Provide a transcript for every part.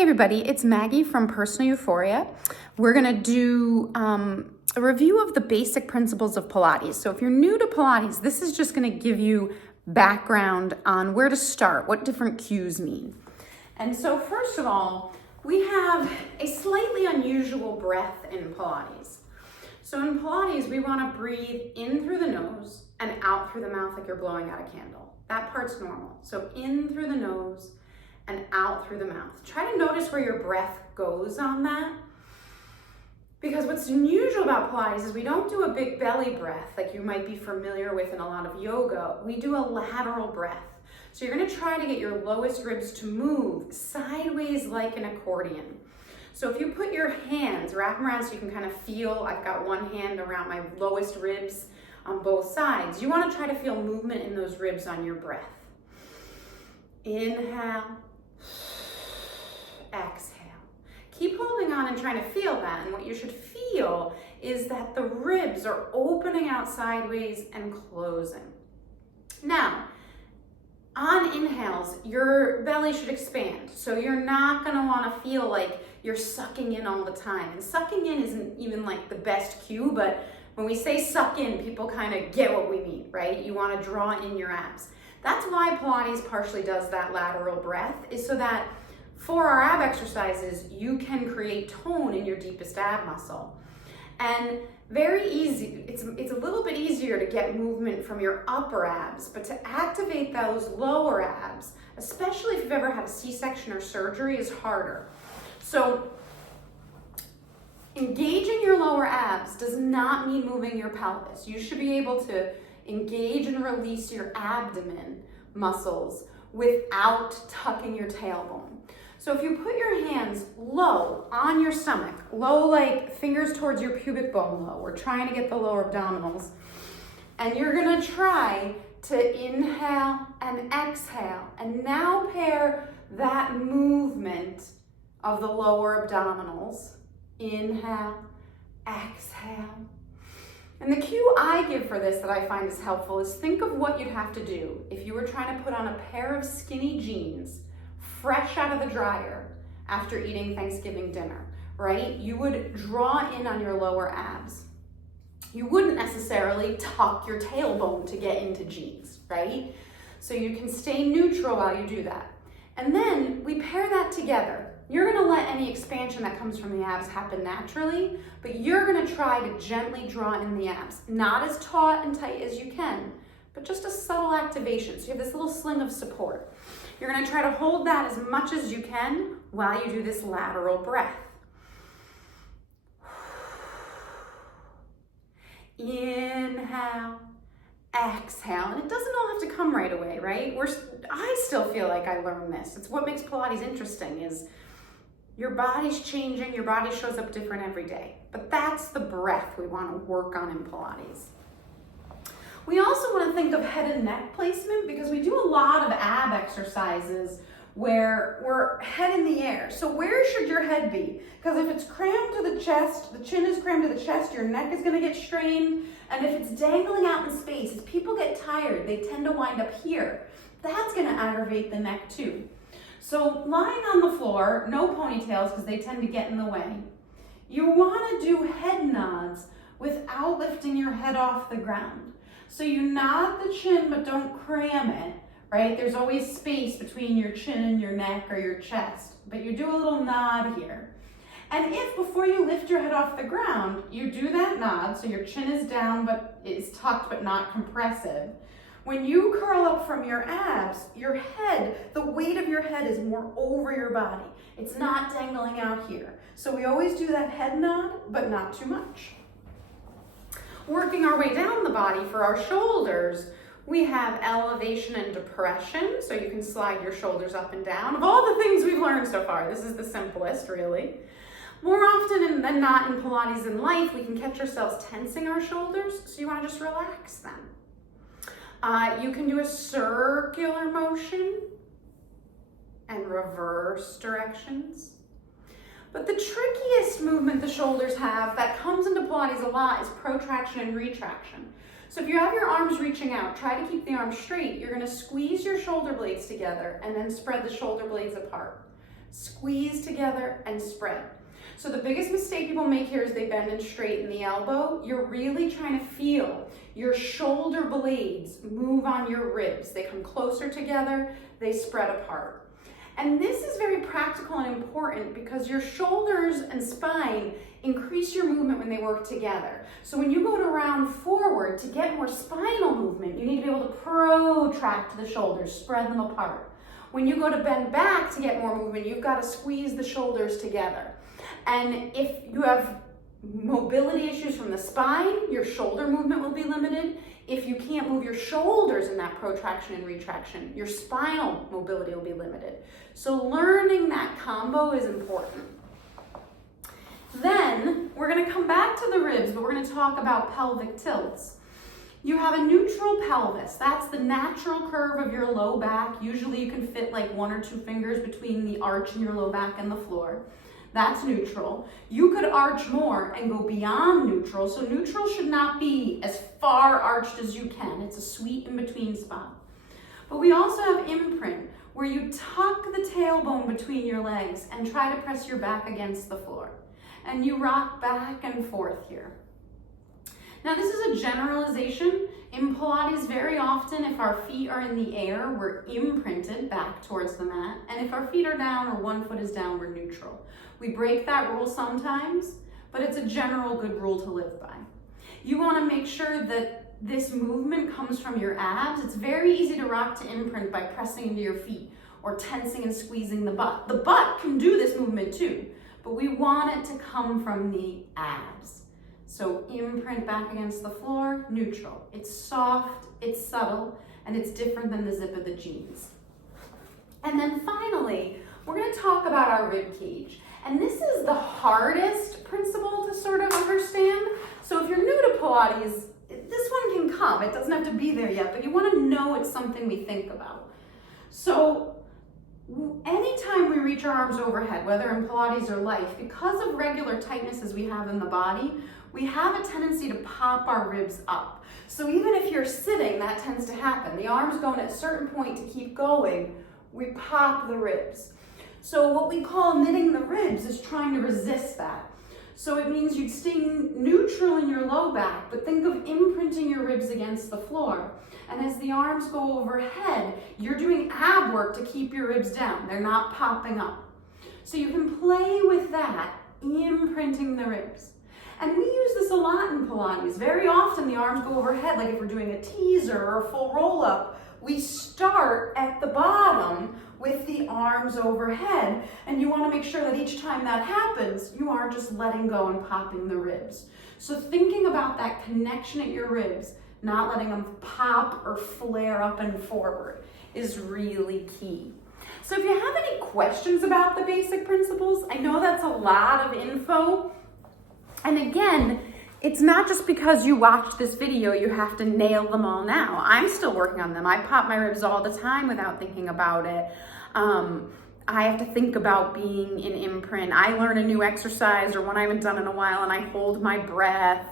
Hey everybody, it's Maggie from Personal Euphoria. We're gonna do a review of the basic principles of Pilates. So if you're new to Pilates, this is just gonna give you background on where to start, what different cues mean. And so first of all, we have a slightly unusual breath in Pilates. So in Pilates, we wanna breathe in through the nose and out through the mouth like you're blowing out a candle. That part's normal. So in through the nose and out through the mouth. Try to notice where your breath goes on that. Because what's unusual about Pilates is we don't do a big belly breath like you might be familiar with in a lot of yoga. We do a lateral breath. So you're gonna try to get your lowest ribs to move sideways like an accordion. So if you put your hands, wrap them around so you can kind of feel, I've got one hand around my lowest ribs on both sides. You wanna try to feel movement in those ribs on your breath. Inhale. Exhale. Keep holding on and trying to feel that. And what you should feel is that the ribs are opening out sideways and closing. Now, on inhales, your belly should expand. So you're not gonna wanna feel like you're sucking in all the time. And sucking in isn't even like the best cue, but when we say suck in, people kind of get what we mean, right? You wanna draw in your abs. That's why Pilates partially does that lateral breath, is so that for our ab exercises, you can create tone in your deepest ab muscle. And very easy, it's a little bit easier to get movement from your upper abs, but to activate those lower abs, especially if you've ever had a C-section or surgery, is harder. So engaging your lower abs does not mean moving your pelvis. You should be able to engage and release your abdomen muscles without tucking your tailbone. So if you put your hands low on your stomach, low like fingers towards your pubic bone low, we're trying to get the lower abdominals, and you're gonna try to inhale and exhale, and now pair that movement of the lower abdominals. Inhale, exhale. And the cue I give for this that I find is helpful is think of what you'd have to do if you were trying to put on a pair of skinny jeans fresh out of the dryer after eating Thanksgiving dinner, right? You would draw in on your lower abs. You wouldn't necessarily tuck your tailbone to get into jeans, right? So you can stay neutral while you do that. And then we pair that together. You're gonna let any expansion that comes from the abs happen naturally, but you're gonna try to gently draw in the abs. Not as taut and tight as you can, but just a subtle activation. So you have this little sling of support. You're gonna try to hold that as much as you can while you do this lateral breath. Inhale, exhale. And it doesn't all have to come right away, right? I still feel like I learned this. It's what makes Pilates interesting is your body's changing, your body shows up different every day. But that's the breath we wanna work on in Pilates. We also wanna think of head and neck placement because we do a lot of ab exercises where we're head in the air. So where should your head be? Because if it's crammed to the chest, the chin is crammed to the chest, your neck is gonna get strained. And if it's dangling out in space, as people get tired, they tend to wind up here. That's gonna aggravate the neck too. So lying on the floor, no ponytails because they tend to get in the way. You wanna do head nods without lifting your head off the ground. So you nod the chin, but don't cram it, right? There's always space between your chin and your neck or your chest, but you do a little nod here. And if before you lift your head off the ground, you do that nod, so your chin is down, but it's tucked, but not compressive. When you curl up from your abs, your head, the weight of your head is more over your body. It's not dangling out here. So we always do that head nod, but not too much. Working our way down the body for our shoulders, we have elevation and depression, so you can slide your shoulders up and down. Of all the things we've learned so far, this is the simplest, really. More often than not in Pilates in life, we can catch ourselves tensing our shoulders, so you wanna just relax them. You can do a circular motion and reverse directions. But the trickiest movement the shoulders have that comes into Pilates a lot is protraction and retraction. So if you have your arms reaching out, try to keep the arms straight. You're gonna squeeze your shoulder blades together and then spread the shoulder blades apart. Squeeze together and spread. So the biggest mistake people make here is they bend and straighten the elbow. You're really trying to feel your shoulder blades move on your ribs. They come closer together, they spread apart. And this is very practical and important because your shoulders and spine increase your movement when they work together. So when you go to round forward, to get more spinal movement, you need to be able to protract the shoulders, spread them apart. When you go to bend back to get more movement, you've got to squeeze the shoulders together. And if you have mobility issues from the spine, your shoulder movement will be limited. If you can't move your shoulders in that protraction and retraction, your spinal mobility will be limited. So learning that combo is important. Then we're going to come back to the ribs, but we're going to talk about pelvic tilts. You have a neutral pelvis. That's the natural curve of your low back. Usually you can fit like 1 or 2 fingers between the arch in your low back and the floor. That's neutral. You could arch more and go beyond neutral. So neutral should not be as far arched as you can. It's a sweet in-between spot. But we also have imprint, where you tuck the tailbone between your legs and try to press your back against the floor. And you rock back and forth here. Now this is a generalization. In Pilates, very often if our feet are in the air, we're imprinted back towards the mat. And if our feet are down or one foot is down, we're neutral. We break that rule sometimes, but it's a general good rule to live by. You want to make sure that this movement comes from your abs. It's very easy to rock to imprint by pressing into your feet or tensing and squeezing the butt. The butt can do this movement too, but we want it to come from the abs. So imprint back against the floor, neutral. It's soft, it's subtle, and it's different than the zip of the jeans. And then finally, we're going to talk about our rib cage. And this is the hardest principle to sort of understand. So if you're new to Pilates, this one can come. It doesn't have to be there yet, but you want to know it's something we think about. So anytime we reach our arms overhead, whether in Pilates or life, because of regular tightnesses we have in the body, we have a tendency to pop our ribs up. So even if you're sitting, that tends to happen. The arm's going at a certain point to keep going, we pop the ribs. So what we call knitting the ribs is trying to resist that. So it means you'd stay neutral in your low back, but think of imprinting your ribs against the floor. And as the arms go overhead, you're doing ab work to keep your ribs down. They're not popping up. So you can play with that, imprinting the ribs. And we use this a lot in Pilates. Very often the arms go overhead, like if we're doing a teaser or a full roll-up, we start at the bottom with the arms overhead, and you want to make sure that each time that happens, you aren't just letting go and popping the ribs. So thinking about that connection at your ribs, not letting them pop or flare up and forward, is really key. So if you have any questions about the basic principles, I know that's a lot of info. And again, it's not just because you watched this video, you have to nail them all now. I'm still working on them. I pop my ribs all the time without thinking about it. I have to think about being in imprint. I learn a new exercise or one I haven't done in a while and I hold my breath.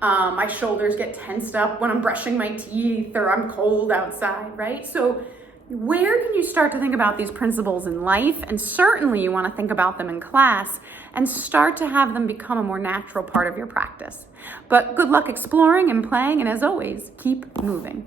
My shoulders get tensed up when I'm brushing my teeth or I'm cold outside, right? So where can you start to think about these principles in life? And certainly you want to think about them in class and start to have them become a more natural part of your practice. But good luck exploring and playing, and as always, keep moving.